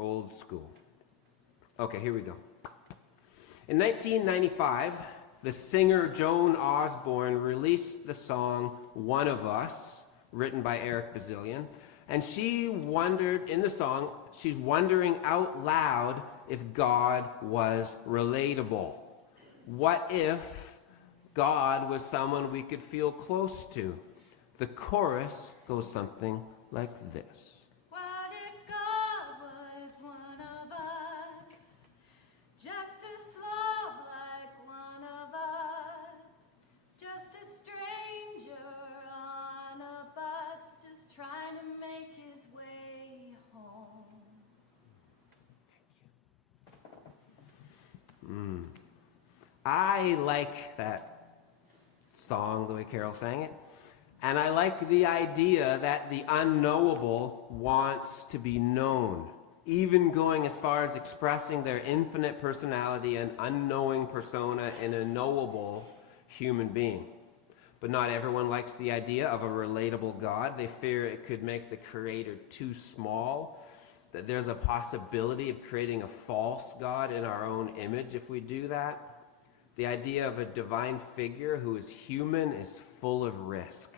old school. Okay, here we go. In 1995, the singer Joan Osborne released the song One of Us, written by Eric Bazillion, and she wondered, in the song, she's wondering out loud if God was relatable. What if God was someone we could feel close to? The chorus goes something like this. What if God was one of us, just as slow like one of us, just a stranger on a bus, just trying to make his way home? I like that song, the way Carol sang it. And I like the idea that the unknowable wants to be known, even going as far as expressing their infinite personality and unknowing persona in a knowable human being. But not everyone likes the idea of a relatable God. They fear it could make the Creator too small, that there's a possibility of creating a false God in our own image if we do that. The idea of a divine figure who is human is full of risk.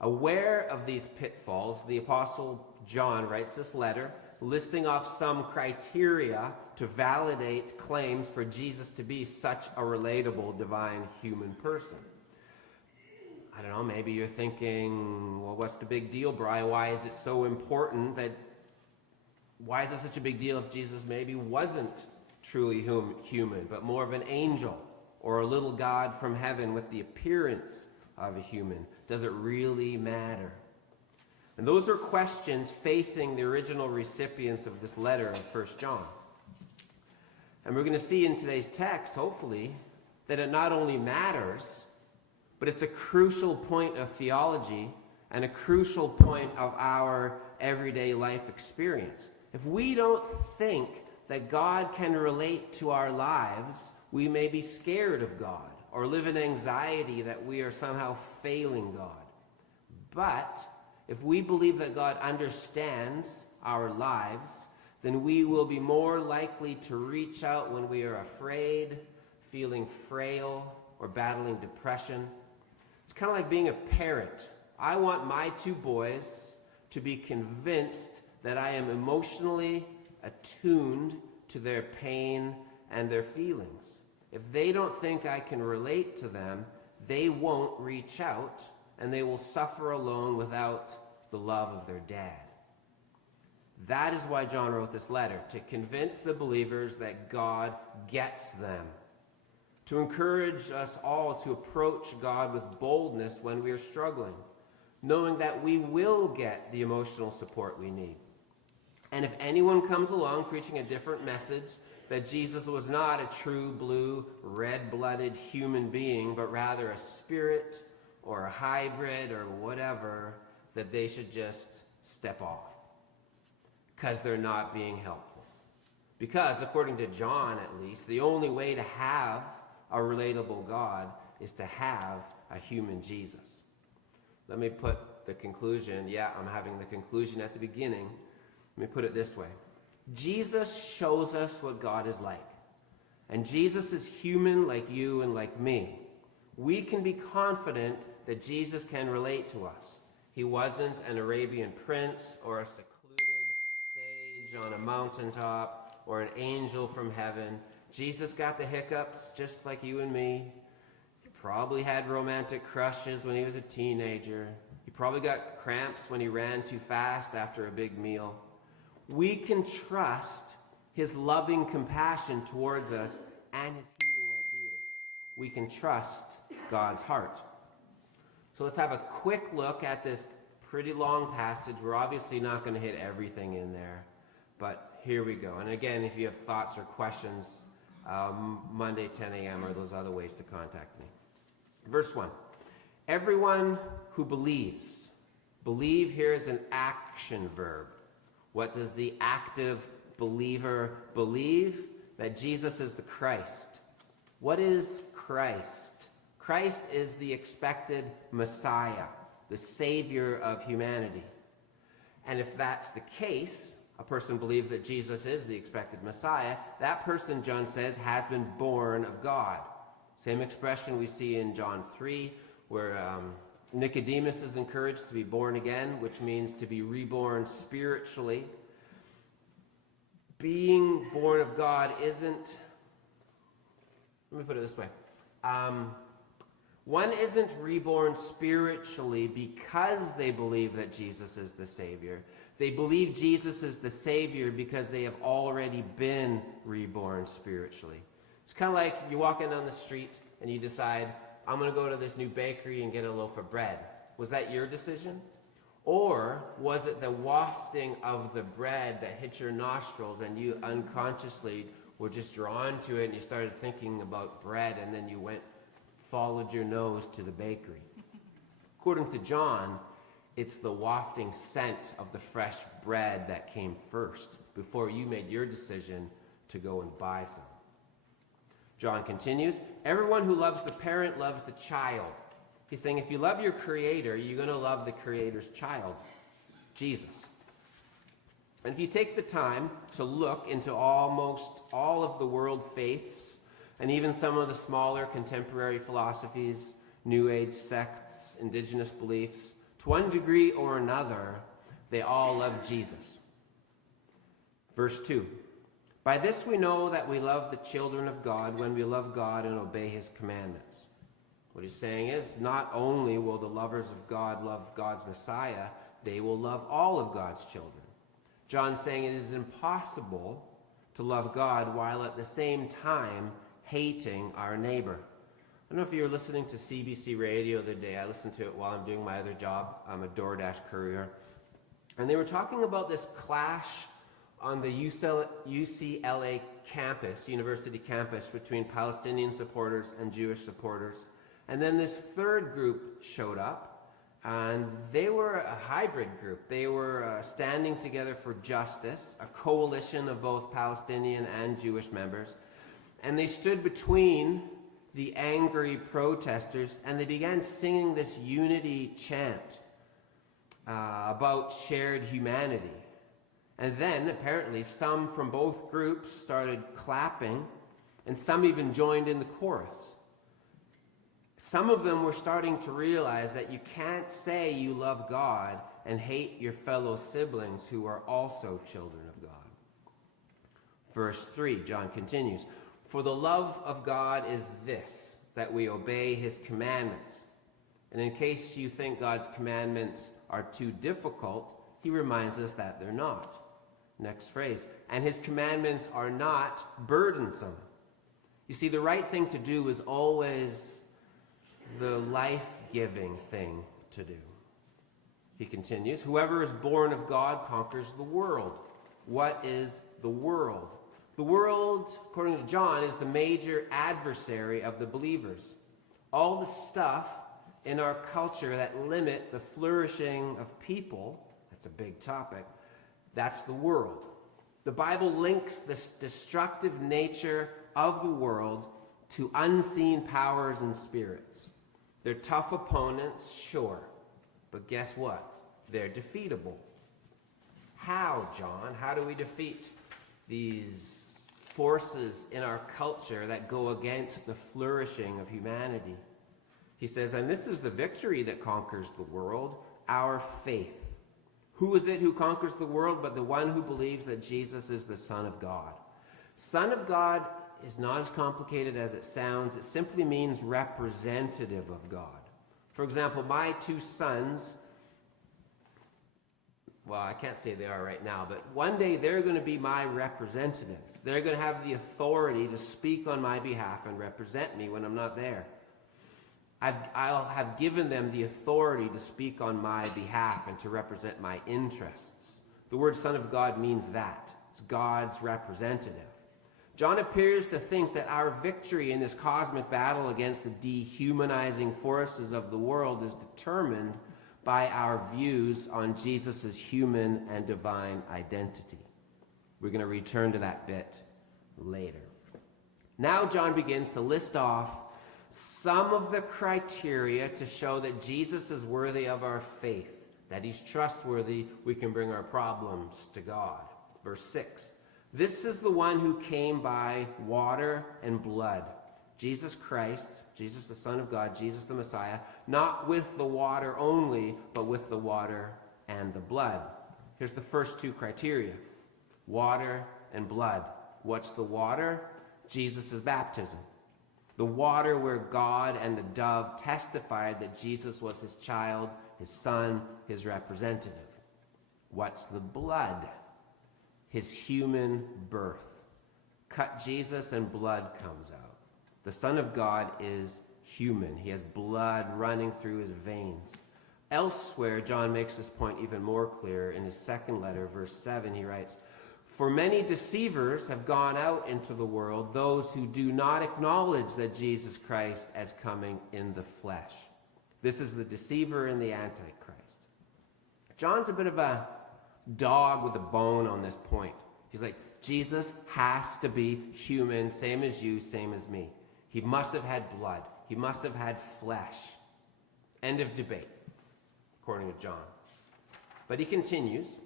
Aware of these pitfalls, the Apostle John writes this letter listing off some criteria to validate claims for Jesus to be such a relatable divine human person. I don't know, maybe you're thinking, well, what's the big deal, Brian? Why is it so important why is it such a big deal if Jesus maybe wasn't truly human, but more of an angel or a little God from heaven with the appearance of a human? Does it really matter? And those are questions facing the original recipients of this letter of 1 John. And we're going to see in today's text, hopefully, that it not only matters, but it's a crucial point of theology and a crucial point of our everyday life experience. If we don't think that God can relate to our lives, we may be scared of God or live in anxiety that we are somehow failing God. But if we believe that God understands our lives, then we will be more likely to reach out when we are afraid, feeling frail, or battling depression. It's kind of like being a parent. I want my two boys to be convinced that I am emotionally attuned to their pain and their feelings. If they don't think I can relate to them, they won't reach out, and they will suffer alone without the love of their dad. That is why John wrote this letter, to convince the believers that God gets them, to encourage us all to approach God with boldness when we are struggling, knowing that we will get the emotional support we need. And if anyone comes along preaching a different message, that Jesus was not a true blue, red-blooded human being, but rather a spirit or a hybrid or whatever, that they should just step off because they're not being helpful. Because, according to John at least, the only way to have a relatable God is to have a human Jesus. Let me put the conclusion. Yeah, I'm having the conclusion at the beginning. Let me put it this way. Jesus shows us what God is like. And Jesus is human like you and like me. We can be confident that Jesus can relate to us. He wasn't an Arabian prince or a secluded sage on a mountaintop or an angel from heaven. Jesus got the hiccups just like you and me. He probably had romantic crushes when he was a teenager. He probably got cramps when he ran too fast after a big meal. We can trust his loving compassion towards us and his healing ideas. We can trust God's heart. So let's have a quick look at this pretty long passage. We're obviously not going to hit everything in there, but here we go. And again, if you have thoughts or questions, Monday 10 a.m. or those other ways to contact me. Verse 1. Everyone who believes. Believe here is an action verb. What does the active believer believe? That Jesus is the Christ. What is Christ? Christ is the expected Messiah, the Savior of humanity. And if that's the case, a person believes that Jesus is the expected Messiah, that person, John says, has been born of God. Same expression we see in John 3, where Nicodemus is encouraged to be born again, which means to be reborn spiritually. Being born of God isn't, let me put it this way. One isn't reborn spiritually because they believe that Jesus is the Savior. They believe Jesus is the Savior because they have already been reborn spiritually. It's kind of like you're walking down the street and you decide, I'm going to go to this new bakery and get a loaf of bread. Was that your decision? Or was it the wafting of the bread that hit your nostrils and you unconsciously were just drawn to it and you started thinking about bread and then you followed your nose to the bakery? According to John, it's the wafting scent of the fresh bread that came first before you made your decision to go and buy some. John continues, everyone who loves the parent loves the child. He's saying if you love your Creator, you're going to love the Creator's child, Jesus. And if you take the time to look into almost all of the world faiths, and even some of the smaller contemporary philosophies, New Age sects, indigenous beliefs, to one degree or another, they all love Jesus. Verse 2, by this we know that we love the children of God when we love God and obey his commandments. What he's saying is, not only will the lovers of God love God's Messiah, they will love all of God's children. John's saying it is impossible to love God while at the same time hating our neighbor. I don't know if you were listening to CBC Radio the other day. I listened to it while I'm doing my other job. I'm a DoorDash courier. And they were talking about this clash on the UCLA campus, university campus, between Palestinian supporters and Jewish supporters. And then this third group showed up, and they were a hybrid group. They were standing together for justice, a coalition of both Palestinian and Jewish members. And they stood between the angry protesters, and they began singing this unity chant about shared humanity. And then, apparently, some from both groups started clapping, and some even joined in the chorus. Some of them were starting to realize that you can't say you love God and hate your fellow siblings who are also children of God. Verse 3, John continues, for the love of God is this, that we obey his commandments. And in case you think God's commandments are too difficult, he reminds us that they're not. Next phrase, and his commandments are not burdensome. You see, the right thing to do is always the life-giving thing to do. He continues, whoever is born of God conquers the world. What is the world? The world, according to John, is the major adversary of the believers. All the stuff in our culture that limit the flourishing of people, that's a big topic, that's the world. The Bible links this destructive nature of the world to unseen powers and spirits. They're tough opponents, sure, but guess what? They're defeatable. How, John? How do we defeat these forces in our culture that go against the flourishing of humanity? He says, and this is the victory that conquers the world, our faith. Who is it who conquers the world but the one who believes that Jesus is the Son of God? Son of God is not as complicated as it sounds. It simply means representative of God. For example, my two sons, well, I can't say they are right now, but one day they're going to be my representatives. They're going to have the authority to speak on my behalf and represent me when I'm not there. I'll have given them the authority to speak on my behalf and to represent my interests. The word Son of God means that. It's God's representative. John appears to think that our victory in this cosmic battle against the dehumanizing forces of the world is determined by our views on Jesus' human and divine identity. We're going to return to that bit later. Now John begins to list off some of the criteria to show that Jesus is worthy of our faith, that he's trustworthy, we can bring our problems to God. verse 6. This is the one who came by water and blood. Jesus Christ, Jesus the Son of God, Jesus the Messiah, not with the water only, but with the water and the blood. Here's the first two criteria: water and blood. What's the water? Jesus' baptism. The water where God and the dove testified that Jesus was his child, his son, his representative. What's the blood? His human birth. Cut Jesus and blood comes out. The Son of God is human. He has blood running through his veins. Elsewhere, John makes this point even more clear in his second letter, verse 7. He writes, "For many deceivers have gone out into the world, those who do not acknowledge that Jesus Christ as coming in the flesh." This is the deceiver and the Antichrist. John's a bit of a dog with a bone on this point. He's like, Jesus has to be human, same as you, same as me. He must have had blood. He must have had flesh. End of debate, according to John. But he continues,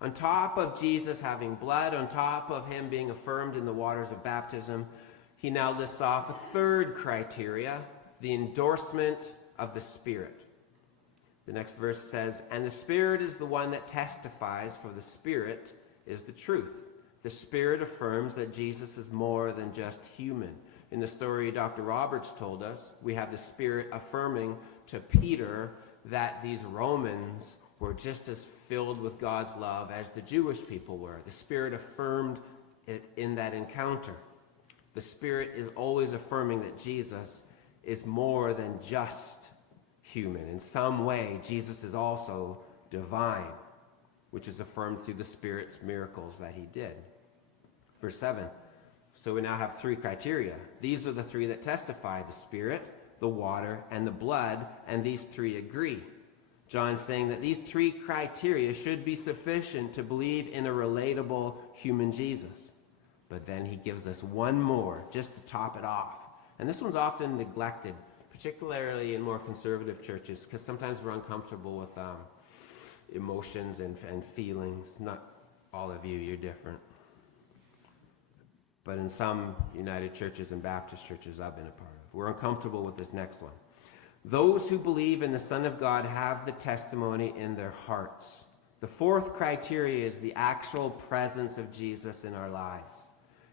on top of Jesus having blood, on top of him being affirmed in the waters of baptism, he now lists off a third criteria, the endorsement of the Spirit. The next verse says, "And the Spirit is the one that testifies, for the Spirit is the truth." The Spirit affirms that Jesus is more than just human. In the story Dr. Roberts told us, we have the Spirit affirming to Peter that these Romans were just as filled with God's love as the Jewish people were. The Spirit affirmed it in that encounter. The Spirit is always affirming that Jesus is more than just human. In some way, Jesus is also divine, which is affirmed through the Spirit's miracles that he did. Verse 7. So we now have three criteria. These are the three that testify: the Spirit, the water, and the blood, and these three agree. John's saying that these three criteria should be sufficient to believe in a relatable human Jesus. But then he gives us one more just to top it off. And this one's often neglected, particularly in more conservative churches, because sometimes we're uncomfortable with emotions and feelings. Not all of you, you're different. But in some United churches and Baptist churches I've been a part of, we're uncomfortable with this next one. Those who believe in the Son of God have the testimony in their hearts. The fourth criteria is the actual presence of Jesus in our lives.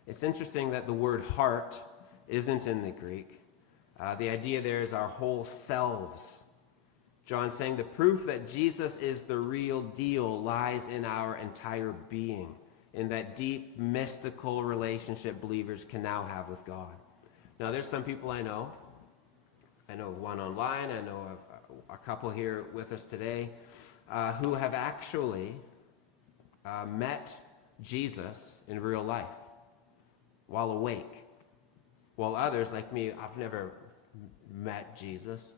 It's interesting that the word heart isn't in the Greek. The idea there is our whole selves. John's saying the proof that Jesus is the real deal lies in our entire being, in that deep, mystical relationship believers can now have with God. Now, there's some people I know one online, I know of a couple here with us today, who have actually met Jesus in real life while awake. While others, like me, I've never met Jesus,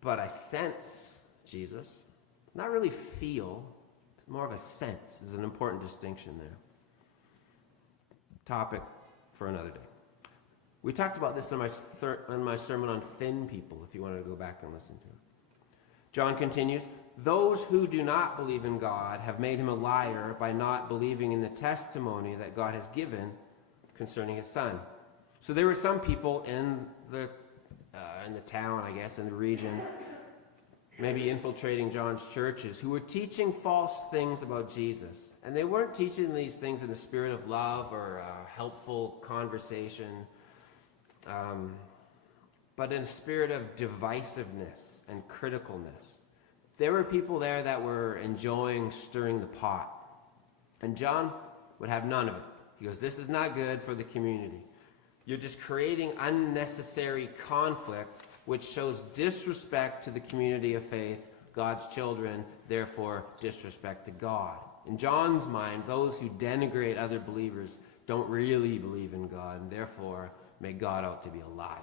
but I sense Jesus. Not really feel, more of a sense. There's an important distinction there. Topic for another day. We talked about this in my sermon on thin people, if you wanted to go back and listen to it. John continues, those who do not believe in God have made him a liar by not believing in the testimony that God has given concerning his Son. So there were some people in the town, I guess, in the region, maybe infiltrating John's churches, who were teaching false things about Jesus. And they weren't teaching these things in a spirit of love or helpful conversation, but in a spirit of divisiveness and criticalness. There were people there that were enjoying stirring the pot. And John would have none of it. He goes, this is not good for the community. You're just creating unnecessary conflict, which shows disrespect to the community of faith, God's children, therefore disrespect to God. In John's mind, those who denigrate other believers don't really believe in God, and therefore make God out to be a liar.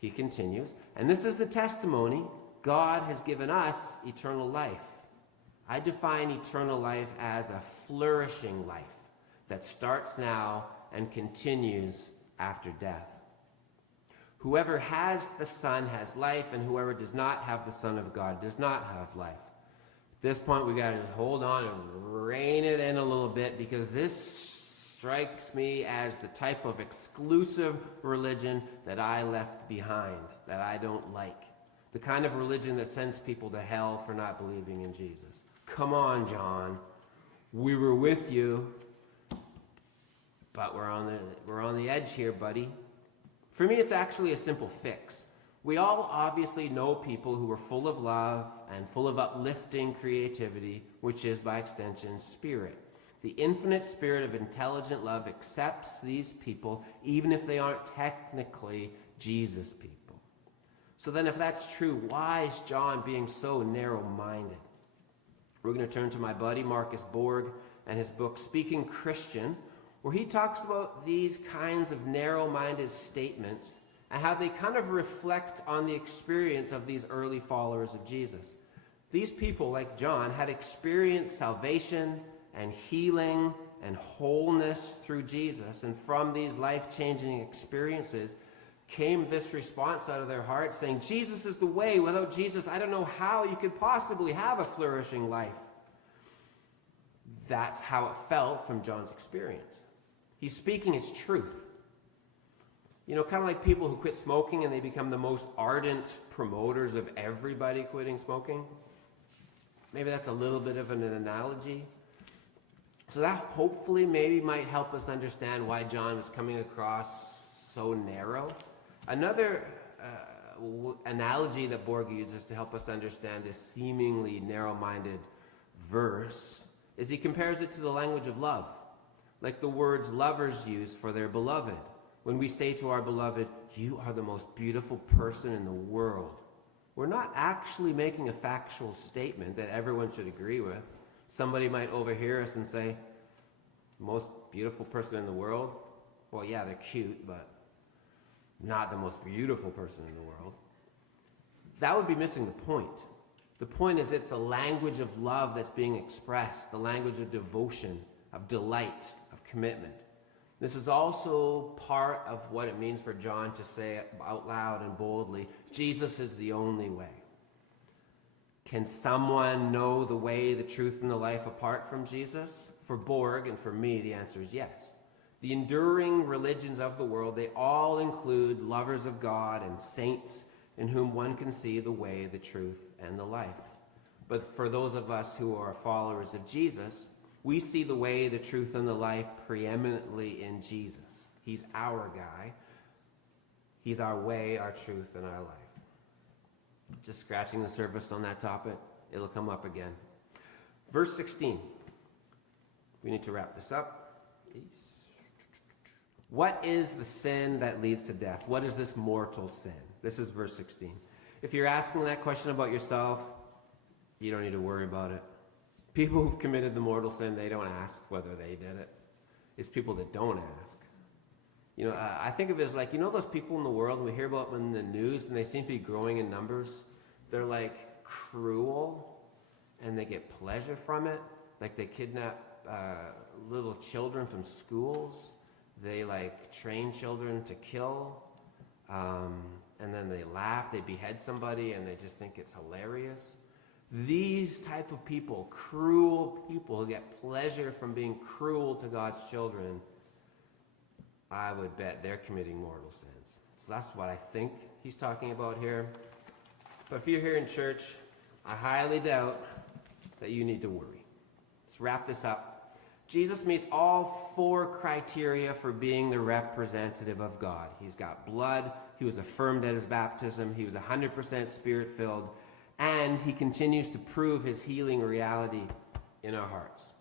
He continues, and this is the testimony: God has given us eternal life. I define eternal life as a flourishing life that starts now and continues after death. Whoever has the Son has life, and whoever does not have the Son of God does not have life. At this point, we got to just hold on and rein it in a little bit, because this strikes me as the type of exclusive religion that I left behind, that I don't like. The kind of religion that sends people to hell for not believing in Jesus. Come on, John. We were with you, but we're on the edge here, buddy. For me, it's actually a simple fix. We all obviously know people who are full of love and full of uplifting creativity, which is, by extension, spirit. The infinite spirit of intelligent love accepts these people, even if they aren't technically Jesus people. So then, if that's true, why is John being so narrow-minded? We're going to turn to my buddy Marcus Borg and his book, Speaking Christian, where he talks about these kinds of narrow-minded statements and how they kind of reflect on the experience of these early followers of Jesus. These people, like John, had experienced salvation and healing and wholeness through Jesus, and from these life-changing experiences came this response out of their hearts saying, Jesus is the way. Without Jesus, I don't know how you could possibly have a flourishing life. That's how it felt from John's experience. He's speaking his truth. You know, kind of like people who quit smoking and they become the most ardent promoters of everybody quitting smoking. Maybe that's a little bit of an analogy. So that hopefully maybe might help us understand why John was coming across so narrow. Another analogy that Borg uses to help us understand this seemingly narrow-minded verse is he compares it to the language of love, like the words lovers use for their beloved. When we say to our beloved, you are the most beautiful person in the world, we're not actually making a factual statement that everyone should agree with. Somebody might overhear us and say, most beautiful person in the world? Well, yeah, they're cute, but not the most beautiful person in the world. That would be missing the point. The point is it's the language of love that's being expressed, the language of devotion, of delight, of commitment. This is also part of what it means for John to say out loud and boldly, Jesus is the only way. Can someone know the way, the truth, and the life apart from Jesus? For Borg and for me, the answer is yes. The enduring religions of the world, they all include lovers of God and saints in whom one can see the way, the truth, and the life. But for those of us who are followers of Jesus, we see the way, the truth, and the life preeminently in Jesus. He's our guy. He's our way, our truth, and our life. Just scratching the surface on that topic. It'll come up again. Verse 16. We need to wrap this up. What is the sin that leads to death? What is this mortal sin? This is verse 16. If you're asking that question about yourself, you don't need to worry about it. People who've committed the mortal sin, they don't ask whether they did it. It's people that don't ask. You know, I think of it as like, you know those people in the world, we hear about them in the news, and they seem to be growing in numbers? They're like cruel, and they get pleasure from it. Like they kidnap little children from schools. They like train children to kill. And then they laugh, they behead somebody, and they just think it's hilarious. These type of people, cruel people who get pleasure from being cruel to God's children, I would bet they're committing mortal sins. So that's what I think he's talking about here. But if you're here in church, I highly doubt that you need to worry. Let's wrap this up. Jesus meets all 4 criteria for being the representative of God. He's got blood. He was affirmed at his baptism. He was 100% spirit-filled. And he continues to prove his healing reality in our hearts.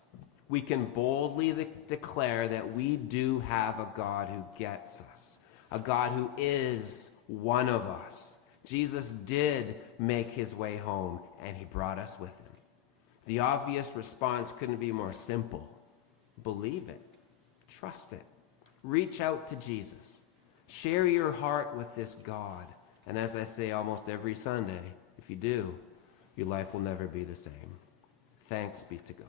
We can boldly declare that we do have a God who gets us, a God who is one of us. Jesus did make his way home, and he brought us with him. The obvious response couldn't be more simple. Believe it. Trust it. Reach out to Jesus. Share your heart with this God. And as I say almost every Sunday, if you do, your life will never be the same. Thanks be to God.